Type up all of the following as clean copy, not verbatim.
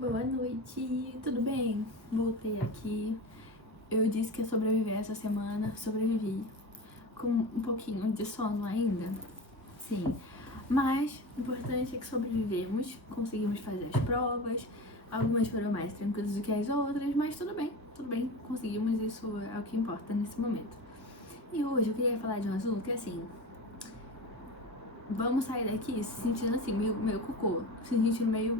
Boa noite, tudo bem? Voltei aqui. Eu disse que ia sobreviver essa semana, sobrevivi. Com um pouquinho de sono ainda, sim. Mas o importante é que sobrevivemos, conseguimos fazer as provas. Algumas foram mais tranquilas do que as outras, mas tudo bem, conseguimos, isso é o que importa nesse momento. E hoje eu queria falar de um assunto que é assim, vamos sair daqui se sentindo assim, meio cocô, se sentindo meio...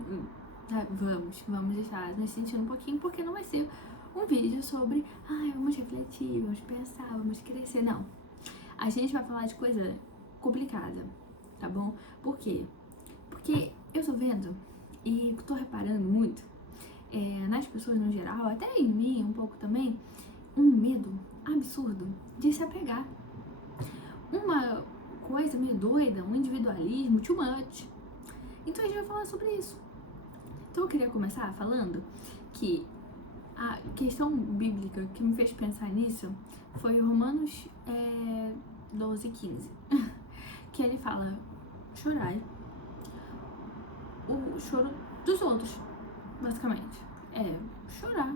Vamos deixar nos sentindo um pouquinho, porque não vai ser um vídeo sobre, vamos refletir, vamos pensar, vamos crescer, não. A gente vai falar de coisa complicada, tá bom? Por quê? Porque eu tô vendo e tô reparando muito, nas pessoas no geral, até em mim um pouco também, um medo absurdo de se apegar. Uma coisa meio doida, um individualismo too much. Então a gente vai falar sobre isso. Então eu queria começar falando que a questão bíblica que me fez pensar nisso foi Romanos 12:15, que ele fala, chorai, o choro dos outros, basicamente. Chorar,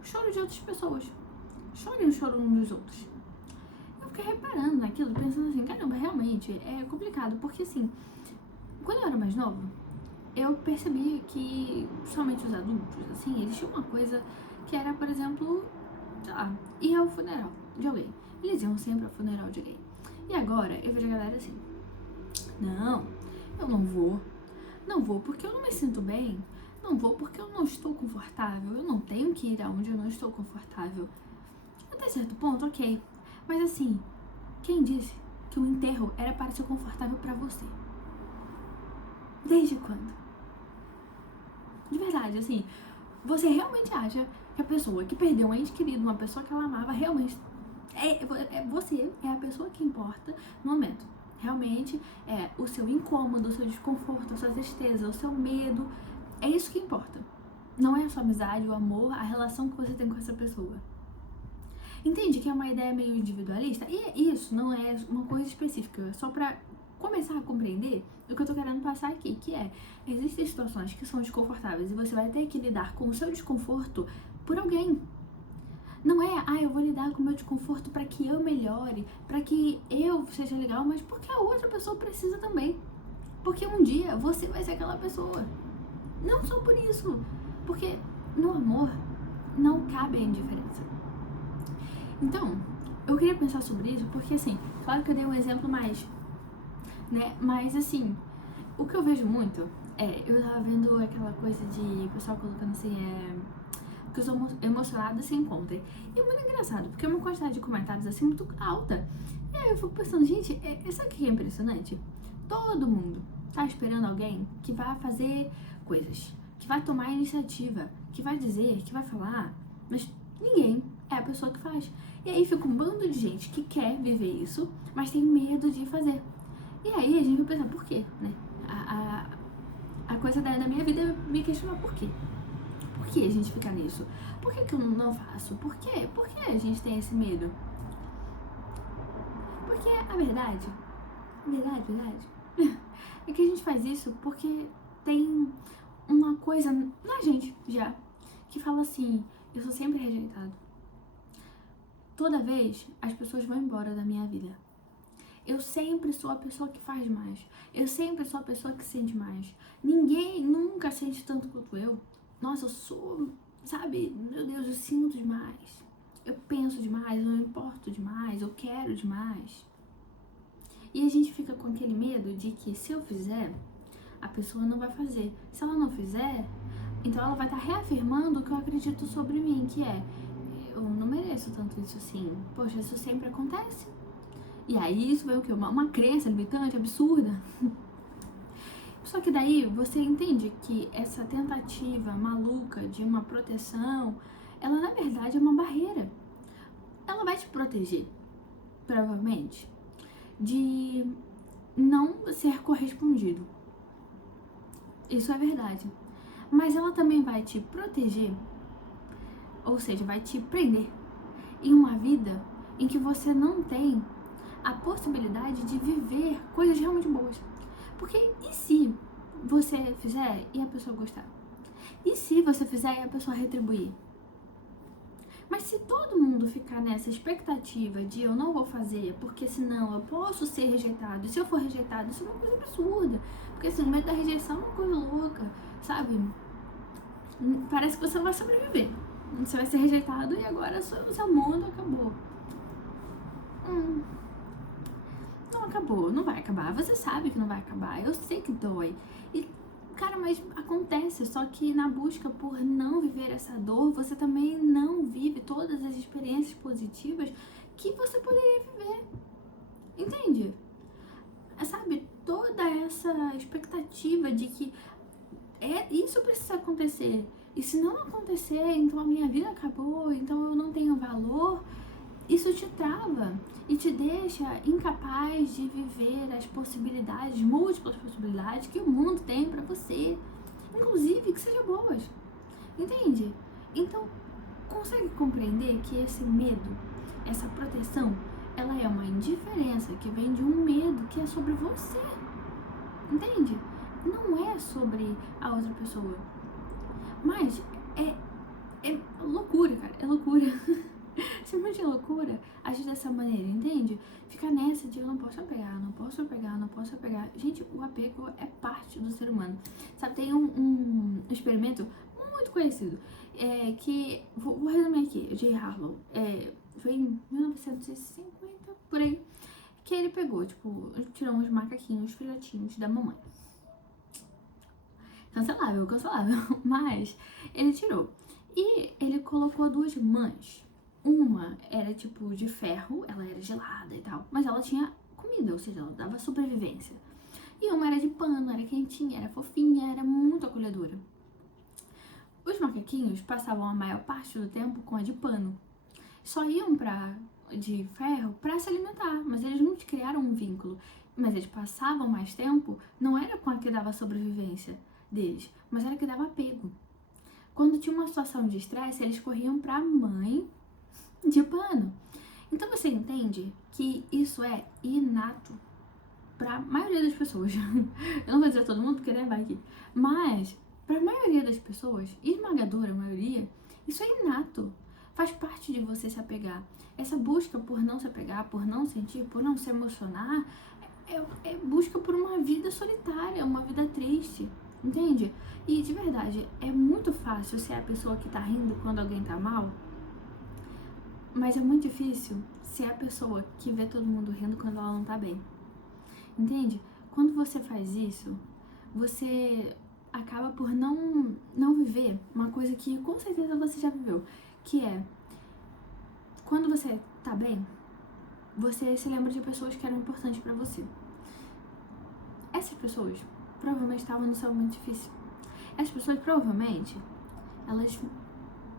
o choro de outras pessoas. Chorem o choro uns dos outros. Eu fiquei reparando naquilo, pensando assim, caramba, realmente é complicado, porque assim, quando eu era mais nova, eu percebi que somente os adultos, assim, eles tinham uma coisa que era, por exemplo, sei lá, ir ao funeral de alguém. Eles iam sempre ao funeral de alguém. E agora eu vejo a galera assim, não, eu não vou. Não vou porque eu não me sinto bem. Não vou porque eu não estou confortável. Eu não tenho que ir aonde eu não estou confortável. Até certo ponto, ok. Mas assim, quem disse que o enterro era para ser confortável pra você? Desde quando? De verdade, assim, você realmente acha que a pessoa que perdeu um ente querido, uma pessoa que ela amava, realmente você é a pessoa que importa no momento? Realmente é o seu incômodo, o seu desconforto, a sua tristeza, o seu medo, é isso que importa. Não é a sua amizade, o amor, a relação que você tem com essa pessoa. Entende que é uma ideia meio individualista? E isso não é uma coisa específica, é só pra começar a compreender o que eu tô querendo passar aqui, que existem situações que são desconfortáveis e você vai ter que lidar com o seu desconforto por alguém. Não é, eu vou lidar com o meu desconforto para que eu melhore, para que eu seja legal, mas porque a outra pessoa precisa também. Porque um dia você vai ser aquela pessoa. Não só por isso, porque no amor não cabe a indiferença. Então, eu queria pensar sobre isso porque, assim, claro que eu dei um exemplo mais, né, mas assim, o que eu vejo muito eu tava vendo aquela coisa de o pessoal colocando assim, que os emocionados se encontrem. E é muito engraçado, porque é uma quantidade de comentários assim muito alta. E aí eu fico pensando, gente, sabe o que é impressionante? Todo mundo tá esperando alguém que vai fazer coisas, que vai tomar iniciativa, que vai dizer, que vai falar, mas ninguém é a pessoa que faz. E aí fica um bando de gente que quer viver isso, mas tem medo de fazer. E aí a gente vai pensar, por quê, né? A coisa da minha vida é me questionar por quê. Por que a gente fica nisso? Por que eu não faço? Por quê? Por que a gente tem esse medo? Porque a verdade é que a gente faz isso porque tem uma coisa na gente já que fala assim, eu sou sempre rejeitado. Toda vez as pessoas vão embora da minha vida. Eu sempre sou a pessoa que faz mais. Eu sempre sou a pessoa que sente mais. Ninguém nunca sente tanto quanto eu. Nossa, eu sou, sabe, meu Deus, eu sinto demais. Eu penso demais, eu me importo demais, eu quero demais. E a gente fica com aquele medo de que se eu fizer, a pessoa não vai fazer. Se ela não fizer, então ela vai estar reafirmando o que eu acredito sobre mim, que eu não mereço tanto isso assim. Poxa, isso sempre acontece. E aí isso é o quê? Uma crença limitante, absurda. Só que daí você entende que essa tentativa maluca de uma proteção, ela na verdade é uma barreira. Ela vai te proteger, provavelmente, de não ser correspondido. Isso é verdade. Mas ela também vai te proteger, ou seja, vai te prender em uma vida em que você não tem a possibilidade de viver coisas realmente boas. Porque e se você fizer e a pessoa gostar? E se você fizer e a pessoa retribuir? Mas se todo mundo ficar nessa expectativa de eu não vou fazer, porque senão eu posso ser rejeitado, e se eu for rejeitado, isso é uma coisa absurda. Porque assim, o medo da rejeição é uma coisa louca, sabe? Parece que você não vai sobreviver. Você vai ser rejeitado e agora o seu mundo acabou. Então acabou, não vai acabar. Você sabe que não vai acabar, eu sei que dói. E, cara, mas acontece, só que na busca por não viver essa dor, você também não vive todas as experiências positivas que você poderia viver. Entende? Sabe, toda essa expectativa de que isso precisa acontecer. E se não acontecer, então a minha vida acabou, então eu não tenho valor. Isso te trava e te deixa incapaz de viver as possibilidades, múltiplas possibilidades que o mundo tem pra você, inclusive que sejam boas, entende? Então, consegue compreender que esse medo, essa proteção, ela é uma indiferença que vem de um medo que é sobre você, entende? Não é sobre a outra pessoa, mas é loucura, cara, é loucura. Simplesmente é loucura agir dessa maneira, entende? Ficar nessa de eu não posso apegar, não posso apegar, não posso apegar. Gente, o apego é parte do ser humano. Sabe, tem um experimento muito conhecido, que, vou resumir aqui, J. Harlow, foi em 1950, por aí, que ele pegou, tipo, tirou uns macaquinhos, filhotinhos da mamãe. Cancelável, mas ele tirou. E ele colocou duas mães. Uma era tipo de ferro, ela era gelada e tal, mas ela tinha comida, ou seja, ela dava sobrevivência. E uma era de pano, era quentinha, era fofinha, era muito acolhedora. Os macaquinhos passavam a maior parte do tempo com a de pano. Só iam de ferro para se alimentar, mas eles não criaram um vínculo. Mas eles passavam mais tempo, não era com a que dava sobrevivência deles, mas era a que dava apego. Quando tinha uma situação de estresse, eles corriam para a mãe de pano. Então você entende que isso é inato para a maioria das pessoas. Eu não vou dizer todo mundo porque vai aqui, mas para a maioria das pessoas, esmagadora maioria, isso é inato. Faz parte de você se apegar. Essa busca por não se apegar, por não sentir, por não se emocionar, é busca por uma vida solitária, uma vida triste, entende? E de verdade, é muito fácil ser a pessoa que tá rindo quando alguém tá mal, mas é muito difícil ser a pessoa que vê todo mundo rindo quando ela não tá bem, entende? Quando você faz isso, você acaba por não viver uma coisa que com certeza você já viveu, que é, quando você tá bem, você se lembra de pessoas que eram importantes pra você. Essas pessoas provavelmente estavam no seu momento difícil. Essas pessoas provavelmente, elas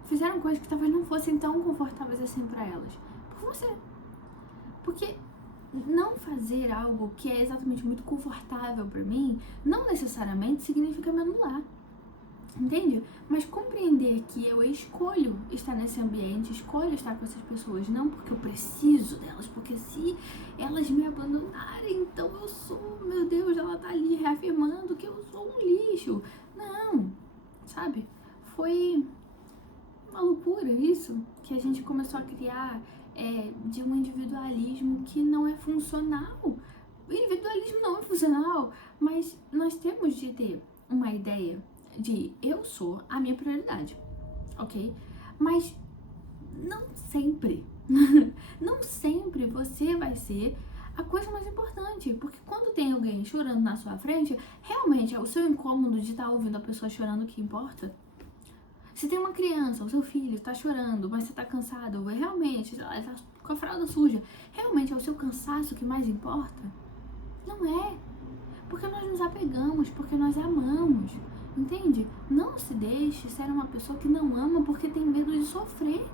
fizeram coisas que talvez não fossem tão confortáveis assim pra elas. Por você. Porque não fazer algo que é exatamente muito confortável pra mim, não necessariamente significa me anular. Entende? Mas compreender que eu escolho estar nesse ambiente, escolho estar com essas pessoas, não porque eu preciso delas, porque se elas me abandonarem, então eu sou, meu Deus, ela tá ali reafirmando que eu sou um lixo. Não, sabe? Foi uma loucura isso, que a gente começou a criar de um individualismo que não é funcional. O individualismo não é funcional, mas nós temos de ter uma ideia de eu sou a minha prioridade, ok? Mas não sempre, não sempre você vai ser a coisa mais importante, porque quando tem alguém chorando na sua frente, realmente é o seu incômodo de estar ouvindo a pessoa chorando que importa. Se tem uma criança, o seu filho tá chorando, mas você tá cansado, realmente, ela tá com a fralda suja, realmente é o seu cansaço que mais importa? Não é, porque nós nos apegamos, porque nós amamos. Entende? Não se deixe ser uma pessoa que não ama porque tem medo de sofrer.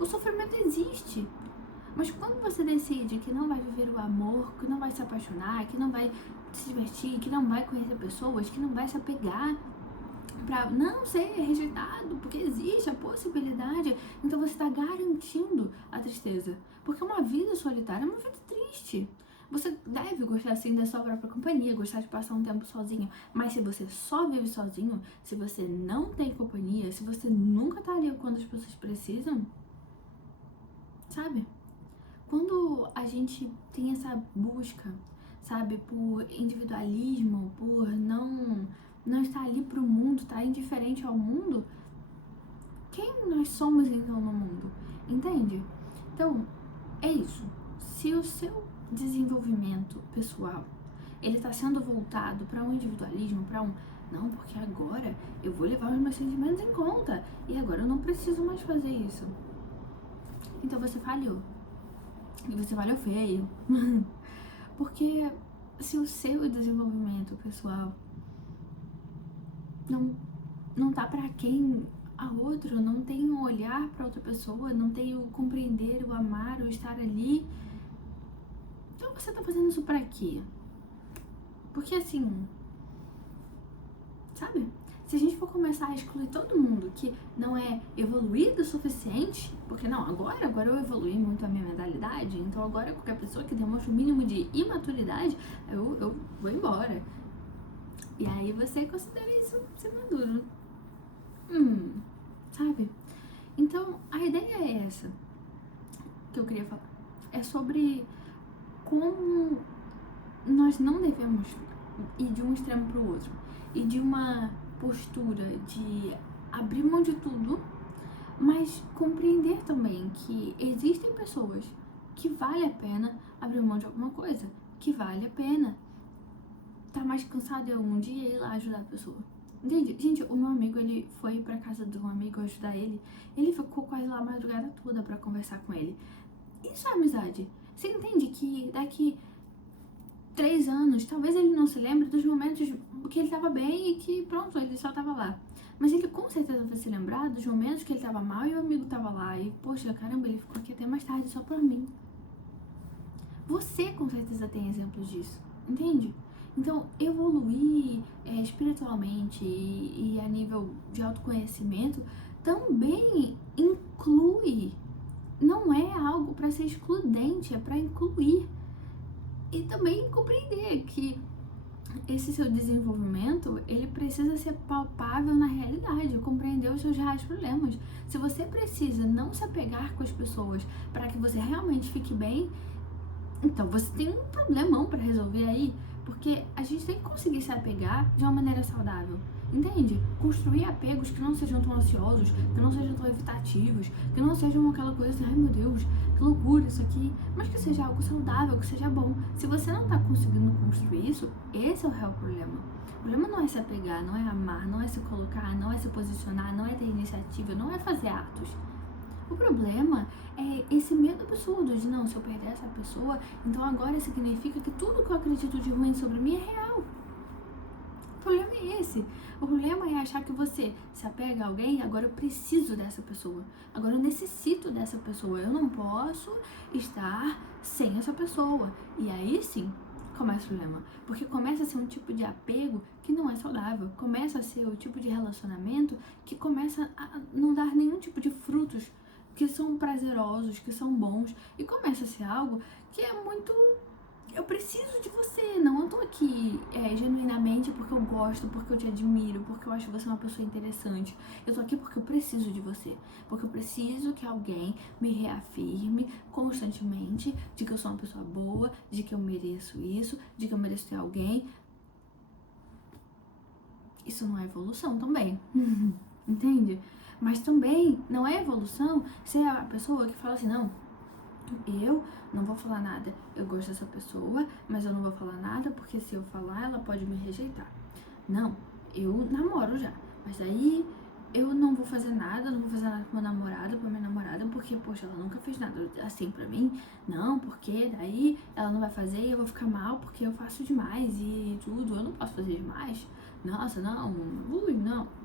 O sofrimento existe. Mas quando você decide que não vai viver o amor, que não vai se apaixonar, que não vai se divertir, que não vai conhecer pessoas, que não vai se apegar pra não ser rejeitado, porque existe a possibilidade, então você está garantindo a tristeza. Porque uma vida solitária é uma vida triste. Você deve gostar sim da sua própria companhia, gostar de passar um tempo sozinho. Mas se você só vive sozinho, se você não tem companhia, se você nunca tá ali quando as pessoas precisam, sabe? Quando a gente tem essa busca, sabe, por individualismo, por não estar ali pro mundo, estar indiferente ao mundo, quem nós somos então no mundo? Entende? Então, é isso. Se o seu desenvolvimento pessoal ele está sendo voltado para um individualismo, para um não, porque agora eu vou levar os meus sentimentos em conta e agora eu não preciso mais fazer isso. Então você falhou. E você falhou feio. Porque se o seu desenvolvimento pessoal não tá para quem a outro, não tem o olhar para outra pessoa, não tem o compreender, o amar, o estar ali, então você tá fazendo isso pra quê? Porque assim, sabe? Se a gente for começar a excluir todo mundo que não é evoluído o suficiente, porque não, agora eu evoluí muito a minha mentalidade, então agora qualquer pessoa que demonstre o mínimo de imaturidade, eu vou embora. E aí você considera isso ser maduro. Sabe? Então, a ideia é essa que eu queria falar. É sobre como nós não devemos ir de um extremo para o outro. E de uma postura de abrir mão de tudo, mas compreender também que existem pessoas que vale a pena abrir mão de alguma coisa, que vale a pena tá mais cansado um dia e ir lá ajudar a pessoa. Entende? Gente, o meu amigo, ele foi pra casa de um amigo ajudar ele ficou quase lá a madrugada toda pra conversar com ele. Isso é amizade. Você entende que daqui 3 anos, talvez ele não se lembre dos momentos que ele tava bem e que, pronto, ele só tava lá. Mas ele com certeza vai se lembrar dos momentos que ele tava mal e o amigo tava lá. E, poxa, caramba, ele ficou aqui até mais tarde só por mim. Você com certeza tem exemplos disso, entende? Então, evoluir espiritualmente e a nível de autoconhecimento também inclui. Não é algo para ser excludente, é para incluir. E também compreender que esse seu desenvolvimento, ele precisa ser palpável na realidade, compreender os seus reais problemas. Se você precisa não se apegar com as pessoas para que você realmente fique bem, então você tem um problemão para resolver aí, porque a gente tem que conseguir se apegar de uma maneira saudável, entende? Construir apegos que não sejam tão ansiosos, que não sejam tão evitativos, que não sejam aquela coisa assim, ai meu Deus, que loucura isso aqui, mas que seja algo saudável, que seja bom. Se você não tá conseguindo construir isso, esse é o real problema. O problema não é se apegar, não é amar, não é se colocar, não é se posicionar, não é ter iniciativa, não é fazer atos. O problema é esse medo absurdo de não, se eu perder essa pessoa, então agora significa que tudo que eu acredito de ruim sobre mim é real. O problema é esse. O problema é achar que você se apega a alguém, agora eu preciso dessa pessoa, agora eu necessito dessa pessoa, eu não posso estar sem essa pessoa. E aí sim começa o problema, porque começa a ser um tipo de apego que não é saudável, começa a ser o tipo de relacionamento que começa a não dar nenhum tipo de frutos que são prazerosos, que são bons, e começa a ser algo que é muito, eu preciso de você, não eu tô aqui genuinamente porque eu gosto, porque eu te admiro, porque eu acho você uma pessoa interessante, eu tô aqui porque eu preciso de você, porque eu preciso que alguém me reafirme constantemente de que eu sou uma pessoa boa, de que eu mereço isso, de que eu mereço ter alguém. Isso não é evolução também, entende? Mas também não é evolução ser a pessoa que fala assim, não, eu não vou falar nada, eu gosto dessa pessoa, mas eu não vou falar nada porque se eu falar ela pode me rejeitar. Não, eu namoro já, mas aí eu não vou fazer nada com meu namorado, pra minha namorada, porque, poxa, ela nunca fez nada assim pra mim. Não, porque daí ela não vai fazer e eu vou ficar mal porque eu faço demais e tudo, eu não posso fazer demais. Nossa, não, não.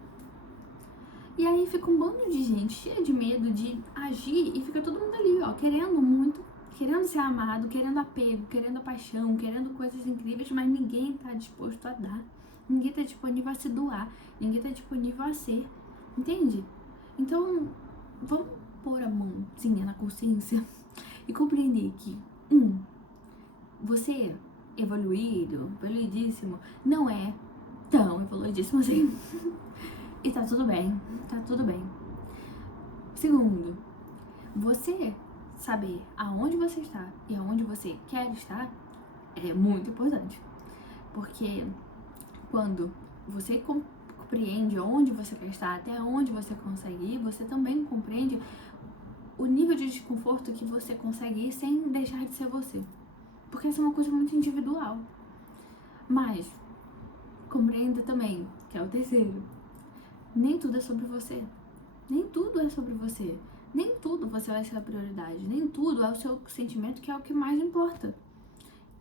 E aí fica um bando de gente cheia de medo de agir e fica todo mundo ali, ó, querendo muito, querendo ser amado, querendo apego, querendo paixão, querendo coisas incríveis, mas ninguém tá disposto a dar. Ninguém tá disponível a se doar, ninguém tá disponível a ser, entende? Então, vamos pôr a mãozinha na consciência e compreender que, você evoluidíssimo, não é tão evoluidíssimo assim. E tá tudo bem, tá tudo bem. Segundo, você saber aonde você está e aonde você quer estar é muito importante. Porque quando você compreende onde você quer estar, até onde você consegue ir, você também compreende o nível de desconforto que você consegue ir sem deixar de ser você. Porque essa é uma coisa muito individual. Mas compreenda também, que é o terceiro, nem tudo é sobre você. Nem tudo é sobre você. Nem tudo você vai ser a prioridade. Nem tudo é o seu sentimento que é o que mais importa.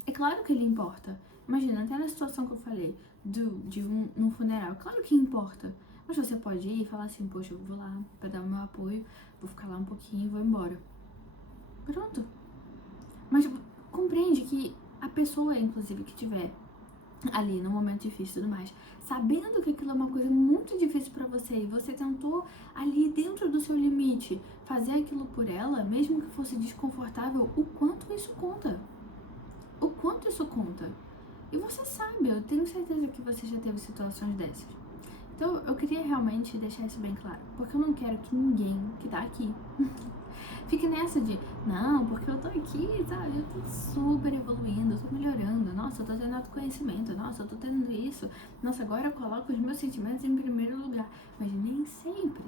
É claro que ele importa. Imagina, até na situação que eu falei, num funeral, claro que importa. Mas você pode ir e falar assim, poxa, eu vou lá pra dar o meu apoio, vou ficar lá um pouquinho e vou embora. Pronto. Mas compreende que a pessoa, inclusive, que tiver ali no momento difícil e tudo mais, sabendo que aquilo é uma coisa muito difícil pra você e você tentou ali dentro do seu limite fazer aquilo por ela, mesmo que fosse desconfortável, o quanto isso conta. O quanto isso conta. E você sabe, eu tenho certeza que você já teve situações dessas. Então eu queria realmente deixar isso bem claro, porque eu não quero que ninguém que tá aqui fique nessa de, não, porque eu tô aqui, sabe, eu tô super evoluindo, eu tô melhorando, nossa, eu tô tendo autoconhecimento, nossa, eu tô tendo isso, nossa, agora eu coloco os meus sentimentos em primeiro lugar. Mas nem sempre.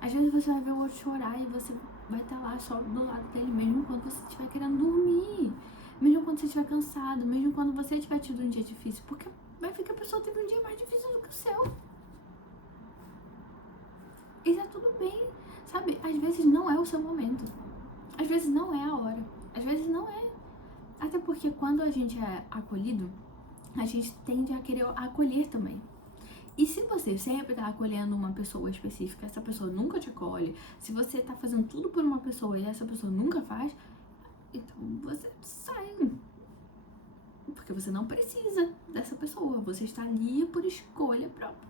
Às vezes você vai ver o outro chorar e você vai estar lá só do lado dele, mesmo quando você estiver querendo dormir, mesmo quando você estiver cansado, mesmo quando você tiver tido um dia difícil, porque vai ver que a pessoa teve um dia mais difícil do que o seu. E tá tudo bem, sabe? Às vezes não é o seu momento. Às vezes não é a hora. Às vezes não é. Até porque quando a gente é acolhido, a gente tende a querer acolher também. E se você sempre tá acolhendo uma pessoa específica, essa pessoa nunca te acolhe, se você tá fazendo tudo por uma pessoa e essa pessoa nunca faz, então você sai. Porque você não precisa dessa pessoa, você está ali por escolha própria.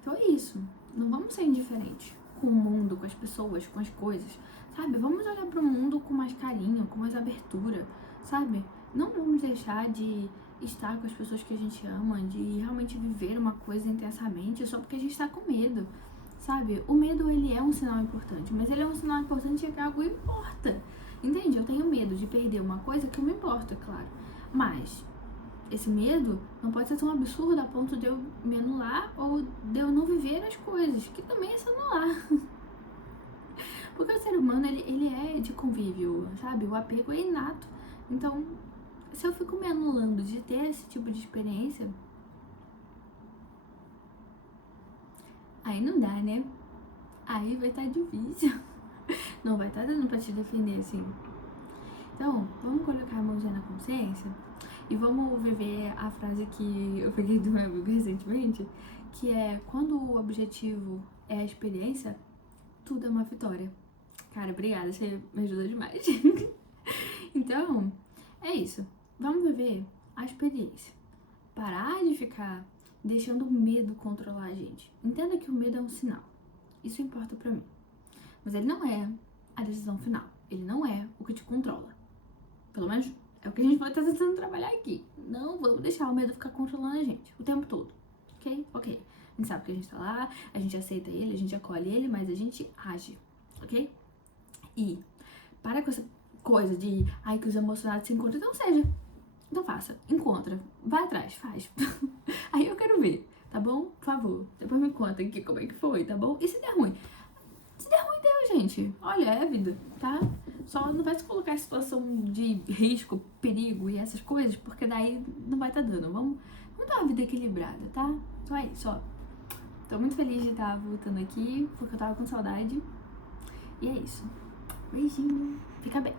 Então é isso. Não vamos ser indiferentes com o mundo, com as pessoas, com as coisas, sabe? Vamos olhar para o mundo com mais carinho, com mais abertura, sabe? Não vamos deixar de estar com as pessoas que a gente ama, de realmente viver uma coisa intensamente só porque a gente está com medo, sabe? O medo, ele é um sinal importante, mas ele é um sinal importante de que algo importa, entende? Eu tenho medo de perder uma coisa que me importa, é claro, mas esse medo não pode ser tão absurdo a ponto de eu me anular ou de eu não viver as coisas, que também é se anular. Porque o ser humano, ele é de convívio, sabe? O apego é inato. Então, se eu fico me anulando de ter esse tipo de experiência, aí não dá, né? Aí vai estar difícil. Não vai estar dando pra te defender assim. Então, vamos colocar a mãozinha na consciência e vamos viver a frase que eu peguei do meu amigo recentemente, que é: quando o objetivo é a experiência, tudo é uma vitória. Cara, obrigada, você me ajudou demais. Então, é isso. Vamos viver a experiência. Parar de ficar deixando o medo controlar a gente. Entenda que o medo é um sinal. Isso importa pra mim. Mas ele não é a decisão final. Ele não é o que te controla. Pelo menos é o que a gente vai estar tentando trabalhar aqui. Não vamos deixar o medo ficar controlando a gente o tempo todo. Ok? Ok. A gente sabe que a gente tá lá, a gente aceita ele, a gente acolhe ele, mas a gente age. Ok? E para com essa coisa de, ai, que os emocionados se encontram. Então seja. Então faça. Encontra. Vai atrás. Faz. Aí eu quero ver. Tá bom? Por favor. Depois me conta aqui como é que foi, tá bom? E se der ruim? Se der ruim, deu, gente. Olha, é a vida, tá? Só não vai se colocar em situação de risco, perigo e essas coisas, porque daí não vai estar dando. Vamos dar uma vida equilibrada, tá? Então é isso, ó. Tô muito feliz de estar voltando aqui, porque eu tava com saudade. E é isso. Beijinho. Fica bem.